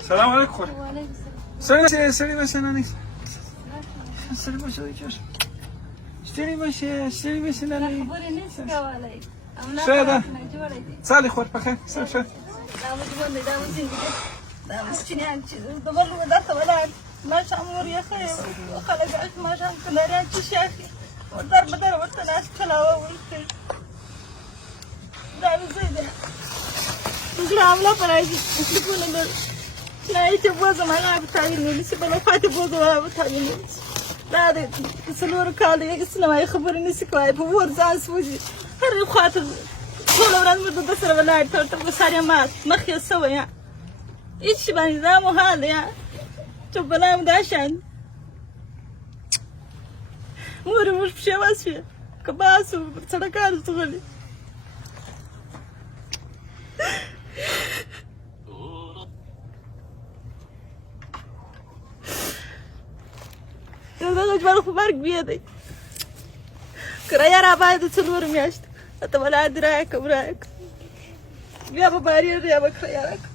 السلام عليكم خور. وعليكم السلام. سړی مشه نه نه سړی مشه وایي چېرته سړی مشه نه نه خبرې نشي کولی ښه ده څه دی خور په خیر ښه ښه دا مو ژوند دی دا مو زندګي ده دا مسکینیان چې د بل درته ولاړ ماښام ور یخی خلک راشي ماښام کنداریان چې شي اخلي در بدر ورته ناست چلاوه ورکوي دا مې زوی دی زړه حمله په راځي تکلیفونه لري چې نه چې بوزم هغه به تعلیم ونیسي بله خوا ته بوزم هغه به تعلیم ونیسي دا د څلورو کالو هېڅ نه وایي خبرې نشي کولی په اور ځان سوځي هرې خوا ته ټوله ورځ مو د ده سره ولاړ ټول سر یې مات مخ یې سوی هېڅ شي باندې دا مو حال دی چې بلا مو دا شان مور یې موږ پښې وسوې که باس وو پر سړکانو ځغلي دغه ژوند خو مرګ بیا دی کرایه راباندې د څلورو میاشتو راته ولاړ دي راکړه بیا به باریر یا به کرایه راکړه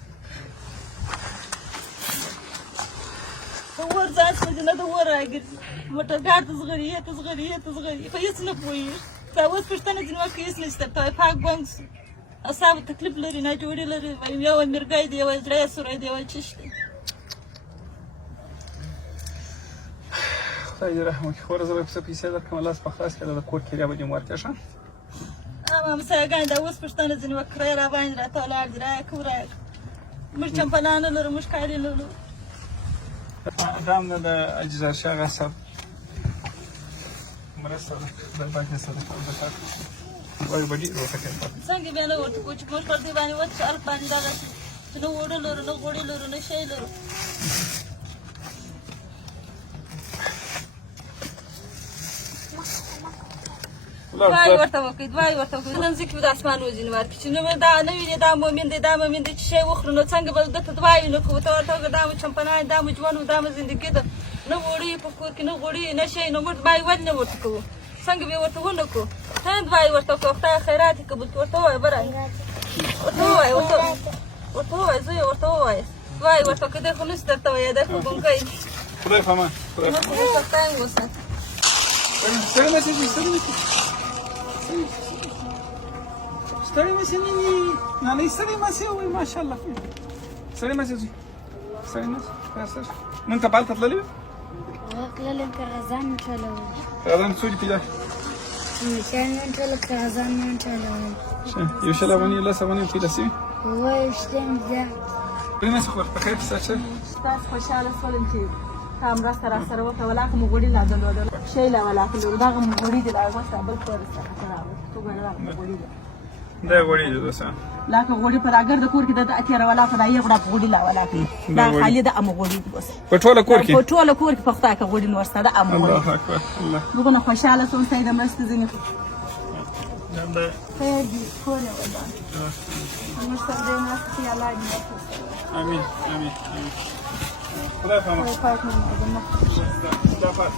د اور ځان سوځي نه د اور راګرځي موټرګاډ ته ځغلي په هېڅ نه پوهېږي دا اوس پوښتنه ځینې وخت هېڅ نشته په پاک بنک شو او صاحب تکلیف لري ناجوړي لري یو مرګی دی یو زړه یې سوری دی یو چش دی خدای دې رحم وکړي خوره زه به یې څه پیسې درکړم لاس په خلاص کړه د کور کرایه به دې م ورکړې ښه همسایهګانې دا اوس پوښتنه ځینې وخت کرایه راباندې راته ولاړ دي راکړه موږ چمپلان نه لرو موږ کالي نه لرو دا هم د حاجي ظاهرشاه اغا صاحب مرسته ده خدای پاک دې سره وایي به ډېر ورته کوي څنګه بیا نه ورته کوو چې موږ پر دې باندې وڅ الف باندې دغسې چې نه اوړه لرو نه غوړي لرو نه شی لرو دعا ورته وکړئ نن ځکه به د اسمان وزینې ورکړي چې دا نه وینې دا مؤمن دی چې شی وخورو نو څنګه به ده ته دعاوې نه کوو ته ورته وکړه دا مو چمپنان دا مو ژوند دا مو زندګي ده نه غوړي په کور کې نه غوړي نه شی نو موږ دعاوې ولې نه ورته کوو څنګه به یې ورته ونه کړو ته نه دعاوې ورته وکړه خدای خیرات یې قبول کړي ورته ووایه برای ورته ووایه زویه ورته ووایه دعاوې ورته وکړه دی خو نشي درته وایه دی خو ګونګی دی خدای په امان تنګ اوسه ستړی مشې نانۍ ستړی مشې وایي ماشاءالله ستړی مشې زوی ستړی مشې نن کپال ته تللې وې تللې که غزان مې ټولول غزان څو دي پیدا شیان مې ټوله که غزان مې ټولول یو شل افغانۍ لس افغانۍ پیدا شوي اووه ویشتم ده ستړی مشې خو په خیر څه شه تاسو خوشحاله شولم چې تا مرسته راسره وکړه ولاکه مو غوړي لا درلودل شی لا ولاکه لرو دغه مو غوړي دي لا وسه بل کور سره تو ګره مو غوړي دي دا غوړي دي دوسه لاکه غوړي پر اگر د کور کې د اتیر ولاکه دا یو غړپ غوړي لا ولاکه دا خالي د ام غوړي دي بس په ټوله کور کې په ټوله کور کې په خدای کا غوړي نو ورسته د ام غوړي الله اکبر الله دغه خوشاله سوم سید مرسته زینې دا خیر دي کور نه ودان نو سره دې ناس چې الله دې امين خدای په امان دا پات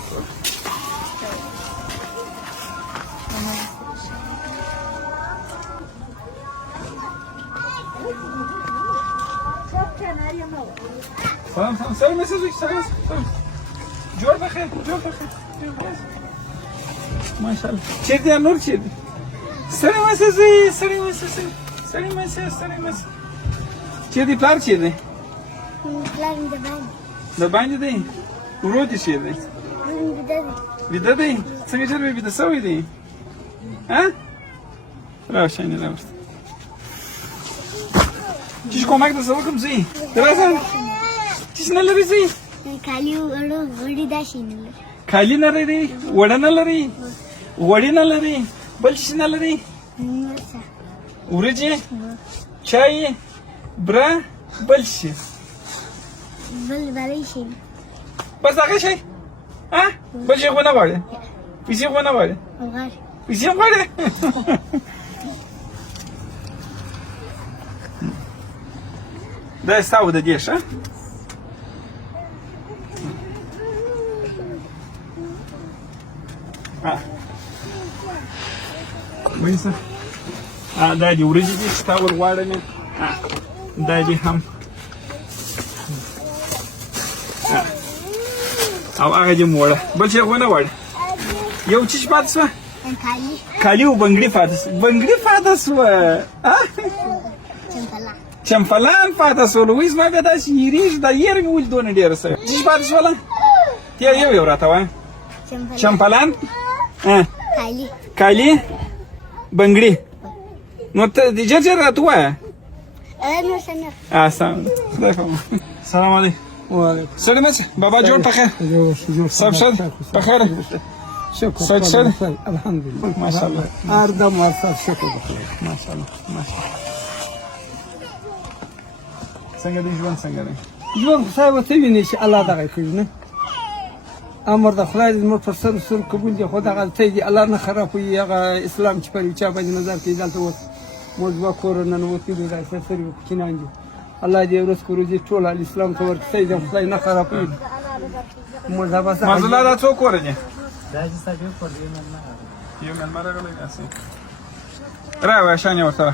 سلام سلام مسجد سلام جوړ بخیر ماشاءالله چیرته نور چیرته سلام مسجد سلام چیرته پلار چیرته پلان د باندې دی ورو دي چیرته ویده دی څنګه چېرته ویده سوی دی ها راشه نه راوست چې کومک درته وکړم زوی راځه چې نه لري زوی کالي غوړي داسې نه لري کالي نه لري وړه نه لري غوړي نه لري بل څه نه لري ورجې چای بره بل شي بل شي بس هغه شي ها بل شي خو نه غواړي پیسې خو نه غواړي پیسې غواړي دا ستا د دې ښه وایسه دا دې ورځې دي چې تا ور غواړمې دا دې هم او هغه دې موړه بل څه ونه وړ یو چیز پاتې شو کالی کالی او بنگړي پاتې شو چمپلان پاتې شو لویس ما به دا شیریش دا یې مې ول دونه ډیر سره چیز پاتې شو لا ته یو راته وای چمپلان کالی بنگړي نو ته دې جر راته وای السلام علیکم وعلیکم سلام بابا جوړ په خیر سب ښه په خیر شکر صحت ښه دی؟ الحمدلله ماشاءالله هر دم ورته شکر ماشاءالله څنګه دی ژوند څنګه دی ژوند خدای ورته ویني چې الله دغه کوي نه امر د خدای دې زموږ پر سر قبول دي خو دغه ته دي الله نه خرابوي هغه اسلام چې پر یو چا باندې نظر کوي دلته اوس موږ دوه کورونه ننوتي دي دا سفر کوچنان دي الله دې ورځ کو روزي ټول اسلام ته ورته دي خدای نه خرابوي موږ دا بس مازلا دا څوک ورنه دا چې تاسو په دې یو من مرغه راغلی راوي شان یو سره